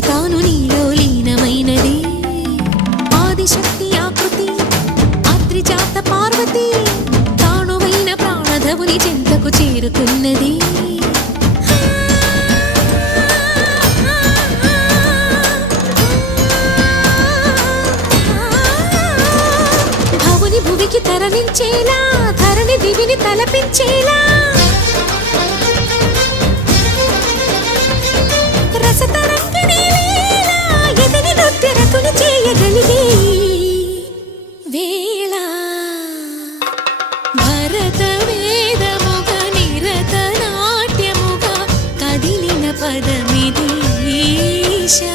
నుంచి తాను నీలో లీనమైనది ఆదిశక్తి ఆకృతి ఆద్రిజాత పార్వతి తానువైన ప్రాణధవుని చెంతకు చేరుతున్నది భవుని భువికి తరలించేలా ధరణి దివిని తలపించేలా రసతరంగిణి లీలా ఎదిని నృత్యరతుని చేయగలిగే వేళ భరత వేదముగ నిరత నాట్యముగా కదిలిన పదమిది ఈశా